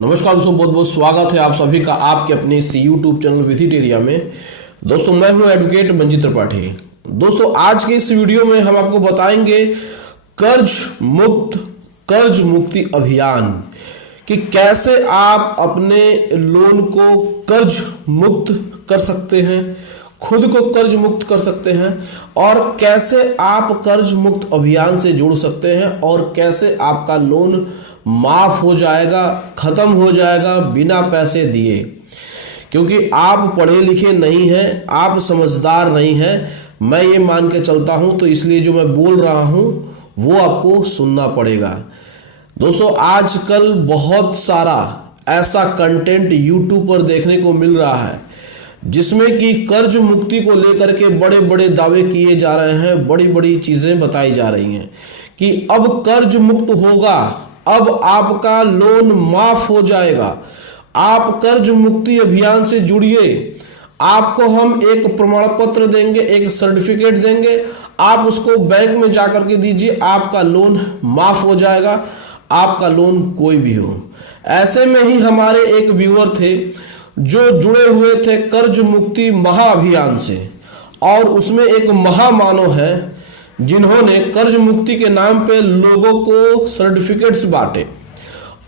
नमस्कार दोस्तों, बहुत बहुत स्वागत है आप सभी का आपके अपने इस यूट्यूब चैनल विथिटेरिया में। दोस्तों मैं हूं एडवोकेट मंजीत त्रिपाठी। दोस्तों आज के इस वीडियो में हम आपको बताएंगे कर्ज मुक्ति अभियान कि कैसे आप अपने लोन को कर्ज मुक्त कर सकते हैं, खुद को कर्ज मुक्त कर सकते हैं और कैसे आप कर्ज मुक्त अभियान से जुड़ सकते हैं और कैसे आपका लोन माफ हो जाएगा, खत्म हो जाएगा बिना पैसे दिए। क्योंकि आप पढ़े लिखे नहीं हैं, आप समझदार नहीं हैं, मैं ये मान के चलता हूँ, तो इसलिए जो मैं बोल रहा हूँ वो आपको सुनना पड़ेगा। दोस्तों आजकल बहुत सारा ऐसा कंटेंट यूट्यूब पर देखने को मिल रहा है जिसमें कि कर्ज मुक्ति को लेकर के बड़े बड़े दावे किए जा रहे हैं, बड़ी बड़ी चीज़ें बताई जा रही हैं कि अब कर्ज मुक्त होगा, अब आपका लोन माफ हो जाएगा, आप कर्ज मुक्ति अभियान से जुड़िए, आपको हम एक प्रमाण पत्र देंगे, एक सर्टिफिकेट देंगे, आप उसको बैंक में जाकर के दीजिए, आपका लोन माफ हो जाएगा, आपका लोन कोई भी हो। ऐसे में ही हमारे एक व्यूअर थे जो जुड़े हुए थे कर्ज मुक्ति महाअभियान से, और उसमें एक महामानव है जिन्होंने कर्ज मुक्ति के नाम पे लोगों को सर्टिफिकेट्स बांटे।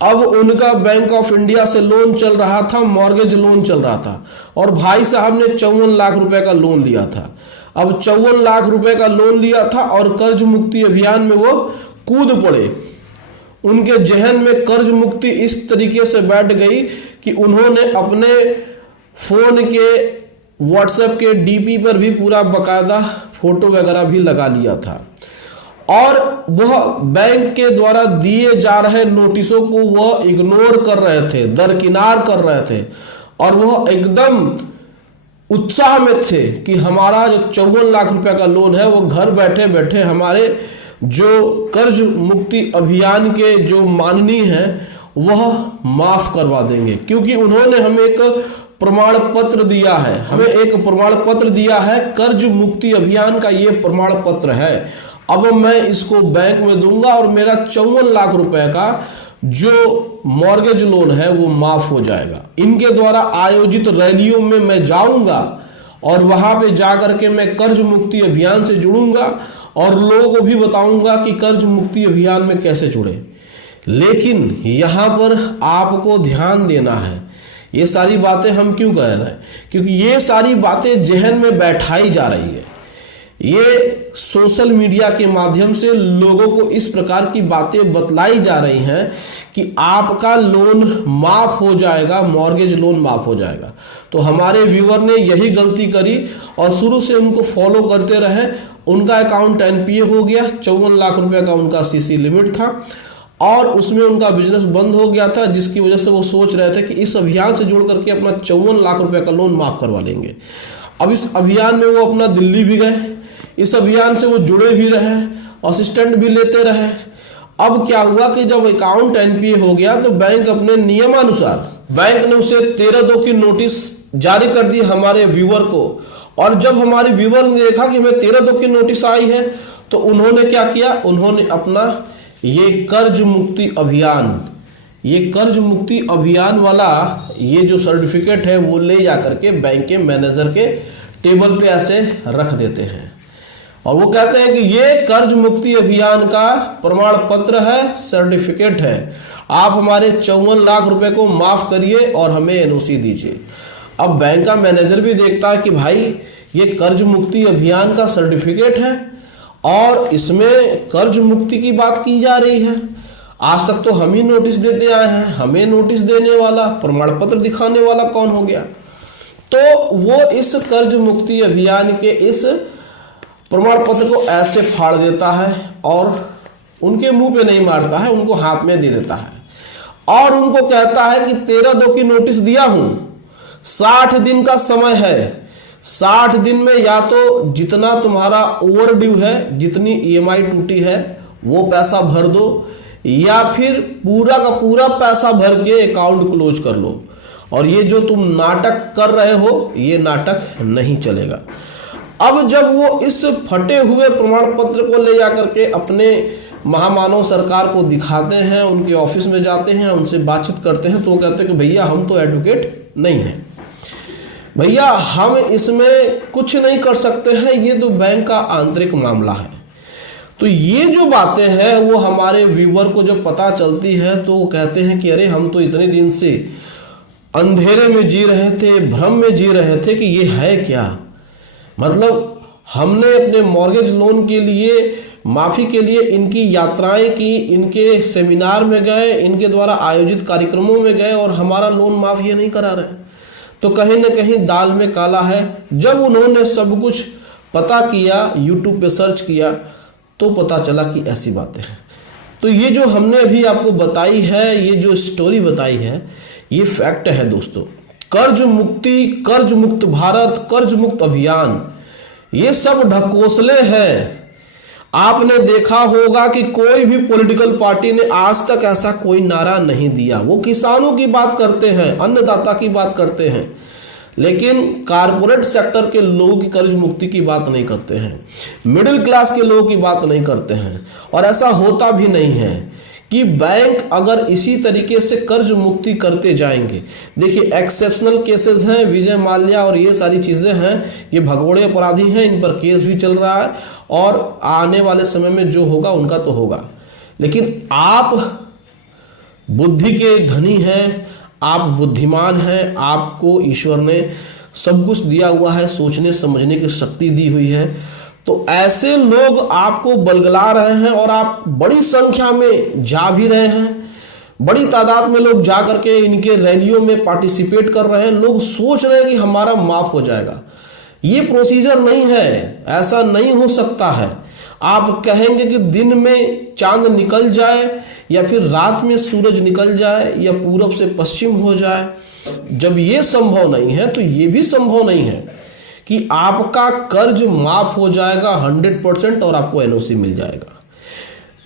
अब उनका बैंक ऑफ इंडिया से लोन चल रहा था, मॉर्गेज लोन चल रहा था, और भाई साहब ने 54 लाख रुपए का लोन लिया था। अब 54 लाख रुपए का लोन लिया था और कर्ज मुक्ति अभियान में वो कूद पड़े। उनके जहन में कर्ज मुक्ति इस तरीके से बैठ गई कि उन्होंने अपने फोन के व्हाट्सएप के डीपी पर भी पूरा बकायदा फोटो वगैरह भी लगा लिया था, और वह बैंक के द्वारा दिए जा रहे नोटिसों को वह इग्नोर कर रहे थे, दरकिनार कर रहे थे, और वह एकदम उत्साह में थे कि हमारा जो 54 लाख रुपए का लोन है वो घर बैठे बैठे हमारे जो कर्ज मुक्ति अभियान के जो माननीय हैं वह माफ करवा देंगे। क्योंकि उन्होंने हमें एक प्रमाण पत्र दिया है, कर्ज मुक्ति अभियान का ये प्रमाण पत्र है। अब मैं इसको बैंक में दूंगा और मेरा 54 लाख रुपए का जो मॉर्गेज लोन है वो माफ हो जाएगा। इनके द्वारा आयोजित रैलियों में मैं जाऊंगा और वहां पे जाकर के मैं कर्ज मुक्ति अभियान से जुड़ूंगा और लोगों को भी बताऊंगा कि कर्ज मुक्ति अभियान में कैसे जुड़े। लेकिन यहाँ पर आपको ध्यान देना है, ये सारी बातें हम क्यों कह रहे हैं, क्योंकि ये सारी बातें जहन में बैठाई जा रही है। ये सोशल मीडिया के माध्यम से लोगों को इस प्रकार की बातें बतलाई जा रही हैं कि आपका लोन माफ हो जाएगा, मॉर्गेज लोन माफ हो जाएगा। तो हमारे व्यूअर ने यही गलती करी और शुरू से उनको फॉलो करते रहे। उनका अकाउंट एनपीए हो गया, 54 लाख रुपए का उनका सीसी लिमिट था और उसमें उनका बिजनेस बंद हो गया था, जिसकी वजह से वो सोच रहे थे कि इस अभियान से जुड़ करके अपना 54 लाख रुपए का लोन माफ करवा लेंगे। अब इस अभियान में वो अपना दिल्ली भी गए, इस अभियान से वो जुड़े भी रहे, असिस्टेंट भी लेते रहे। अब क्या हुआ कि जब अकाउंट एनपीए हो गया तो बैंक अपने नियमानुसार बैंक ने उसे 13/2 की नोटिस जारी कर दी हमारे व्यूअर को। और जब हमारे व्यूअर ने देखा कि हमें 13/2 की नोटिस आई है तो उन्होंने क्या किया, उन्होंने अपना ये कर्ज मुक्ति अभियान वाला ये जो सर्टिफिकेट है वो ले जाकर के बैंक के मैनेजर के टेबल पे ऐसे रख देते हैं और वो कहते हैं कि ये कर्ज मुक्ति अभियान का प्रमाण पत्र है, सर्टिफिकेट है, आप हमारे 54 लाख रुपए को माफ करिए और हमें एनओसी दीजिए। अब बैंक का मैनेजर भी देखता है कि भाई ये कर्ज मुक्ति अभियान का सर्टिफिकेट है और इसमें कर्ज मुक्ति की बात की जा रही है। आज तक तो हम ही नोटिस देते आए हैं, हमें नोटिस देने वाला, प्रमाण पत्र दिखाने वाला कौन हो गया। तो वो इस कर्ज मुक्ति अभियान के इस प्रमाण पत्र को ऐसे फाड़ देता है और उनके मुंह पे नहीं मारता है, उनको हाथ में दे देता है और उनको कहता है कि 13/2 की नोटिस दिया हूं, 60 दिन का समय है, 60 दिन में या तो जितना तुम्हारा ओवर ड्यू है, जितनी ईएमआई टूटी है वो पैसा भर दो, या फिर पूरा का पूरा पैसा भर के अकाउंट क्लोज कर लो, और ये जो तुम नाटक कर रहे हो ये नाटक नहीं चलेगा। अब जब वो इस फटे हुए प्रमाण पत्र को ले जाकर के अपने महामानव सरकार को दिखाते हैं, उनके ऑफिस में जाते हैं, उनसे बातचीत करते हैं तो वो कहते हैं कि भैया हम तो एडवोकेट नहीं हैं, भैया हम इसमें कुछ नहीं कर सकते हैं, ये तो बैंक का आंतरिक मामला है। तो ये जो बातें हैं वो हमारे व्यूवर को जब पता चलती है तो वो कहते हैं कि अरे हम तो इतने दिन से अंधेरे में जी रहे थे, भ्रम में जी रहे थे कि ये है क्या। मतलब हमने अपने मॉर्गेज लोन के लिए माफ़ी के लिए इनकी यात्राएं की, इनके सेमिनार में गए, इनके द्वारा आयोजित कार्यक्रमों में गए और हमारा लोन माफ़ ये नहीं करा रहे। तो कहीं ना कहीं दाल में काला है। जब उन्होंने सब कुछ पता किया, यूट्यूब पे सर्च किया तो पता चला कि ऐसी बातें हैं। तो ये जो हमने अभी आपको बताई है, ये जो स्टोरी बताई है, ये फैक्ट है दोस्तों। कर्ज मुक्ति, कर्ज मुक्त भारत, कर्ज मुक्त अभियान, ये सब ढकोसले हैं। आपने देखा होगा कि कोई भी पॉलिटिकल पार्टी ने आज तक ऐसा कोई नारा नहीं दिया। वो किसानों की बात करते हैं, अन्नदाता की बात करते हैं, लेकिन कारपोरेट सेक्टर के लोगों की कर्ज मुक्ति की बात नहीं करते हैं, मिडिल क्लास के लोगों की बात नहीं करते हैं। और ऐसा होता भी नहीं है कि बैंक अगर इसी तरीके से कर्ज मुक्ति करते जाएंगे। देखिए एक्सेप्शनल केसेस हैं, विजय माल्या और ये सारी चीज़ें हैं, ये भगोड़े अपराधी हैं, इन पर केस भी चल रहा है और आने वाले समय में जो होगा उनका तो होगा। लेकिन आप बुद्धि के धनी हैं, आप बुद्धिमान हैं, आपको ईश्वर ने सब कुछ दिया हुआ है, सोचने समझने की शक्ति दी हुई है। तो ऐसे लोग आपको बलगला रहे हैं और आप बड़ी संख्या में जा भी रहे हैं, बड़ी तादाद में लोग जा करके इनके रैलियों में पार्टिसिपेट कर रहे हैं। लोग सोच रहे हैं कि हमारा माफ हो जाएगा। ये प्रोसीजर नहीं है, ऐसा नहीं हो सकता है। आप कहेंगे कि दिन में चांद निकल जाए या फिर रात में सूरज निकल जाए या पूरब से पश्चिम हो जाए। जब ये संभव नहीं है तो ये भी संभव नहीं है कि आपका कर्ज माफ हो जाएगा 100% और आपको एनओसी मिल जाएगा।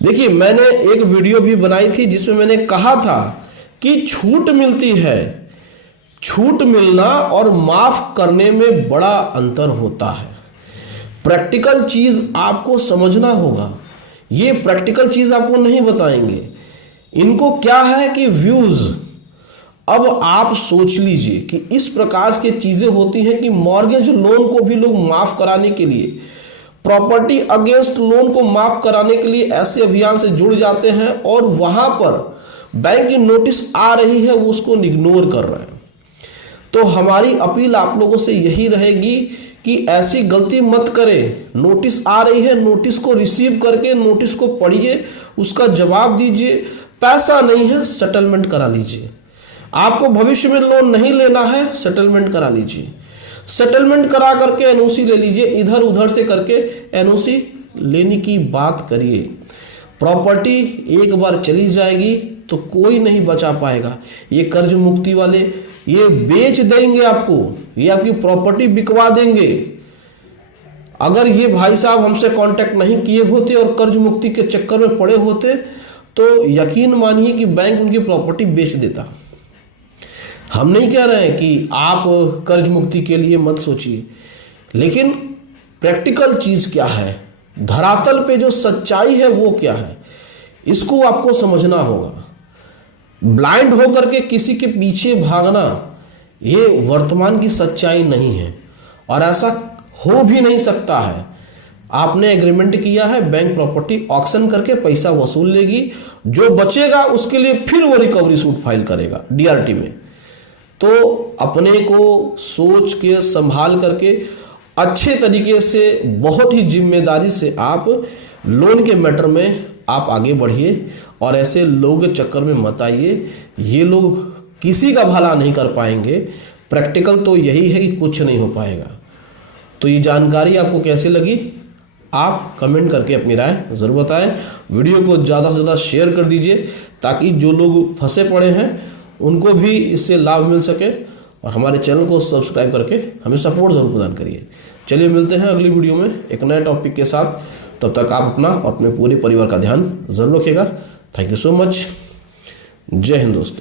देखिए मैंने एक वीडियो भी बनाई थी जिसमें मैंने कहा था कि छूट मिलती है, छूट मिलना और माफ करने में बड़ा अंतर होता है। प्रैक्टिकल चीज आपको समझना होगा, ये प्रैक्टिकल चीज आपको नहीं बताएंगे। इनको क्या है कि व्यूज। अब आप सोच लीजिए कि इस प्रकार की चीजें होती हैं कि मॉर्गेज लोन को भी लोग माफ कराने के लिए, प्रॉपर्टी अगेंस्ट लोन को माफ कराने के लिए ऐसे अभियान से जुड़ जाते हैं और वहां पर बैंक की नोटिस आ रही है वो उसको इग्नोर कर रहे हैं। तो हमारी अपील आप लोगों से यही रहेगी कि ऐसी गलती मत करें। नोटिस आ रही है, नोटिस को रिसीव करके नोटिस को पढ़िए, उसका जवाब दीजिए। पैसा नहीं है, सेटलमेंट करा लीजिए। आपको भविष्य में लोन नहीं लेना है, सेटलमेंट करा लीजिए। सेटलमेंट करा करके एनओसी ले लीजिए, इधर उधर से करके एनओसी लेने की बात करिए। प्रॉपर्टी एक बार चली जाएगी तो कोई नहीं बचा पाएगा। ये कर्ज मुक्ति वाले ये बेच देंगे आपको, ये आपकी प्रॉपर्टी बिकवा देंगे। अगर ये भाई साहब हमसे कांटेक्ट नहीं किए होते और कर्ज मुक्ति के चक्कर में पड़े होते तो यकीन मानिए कि बैंक उनकी प्रॉपर्टी बेच देता। हम नहीं कह रहे हैं कि आप कर्ज मुक्ति के लिए मत सोचिए, लेकिन प्रैक्टिकल चीज़ क्या है, धरातल पे जो सच्चाई है वो क्या है, इसको आपको समझना होगा। ब्लाइंड होकर के किसी के पीछे भागना ये वर्तमान की सच्चाई नहीं है और ऐसा हो भी नहीं सकता है। आपने एग्रीमेंट किया है, बैंक प्रॉपर्टी ऑक्शन करके पैसा वसूल लेगी, जो बचेगा उसके लिए फिर वो रिकवरी सूट फाइल करेगा डीआरटी में। तो अपने को सोच के संभाल करके अच्छे तरीके से बहुत ही जिम्मेदारी से आप लोन के मैटर में आप आगे बढ़िए और ऐसे लोगों के चक्कर में मत आइए। ये लोग किसी का भला नहीं कर पाएंगे। प्रैक्टिकल तो यही है कि कुछ नहीं हो पाएगा। तो ये जानकारी आपको कैसे लगी आप कमेंट करके अपनी राय ज़रूर बताएं। वीडियो को ज़्यादा से ज़्यादा शेयर कर दीजिए ताकि जो लोग फंसे पड़े हैं उनको भी इससे लाभ मिल सके, और हमारे चैनल को सब्सक्राइब करके हमें सपोर्ट ज़रूर प्रदान करिए। चलिए मिलते हैं अगली वीडियो में एक नए टॉपिक के साथ। तब तक आप अपना और अपने पूरे परिवार का ध्यान ज़रूर रखिएगा। Thank you so much. जय हिंद दोस्तों।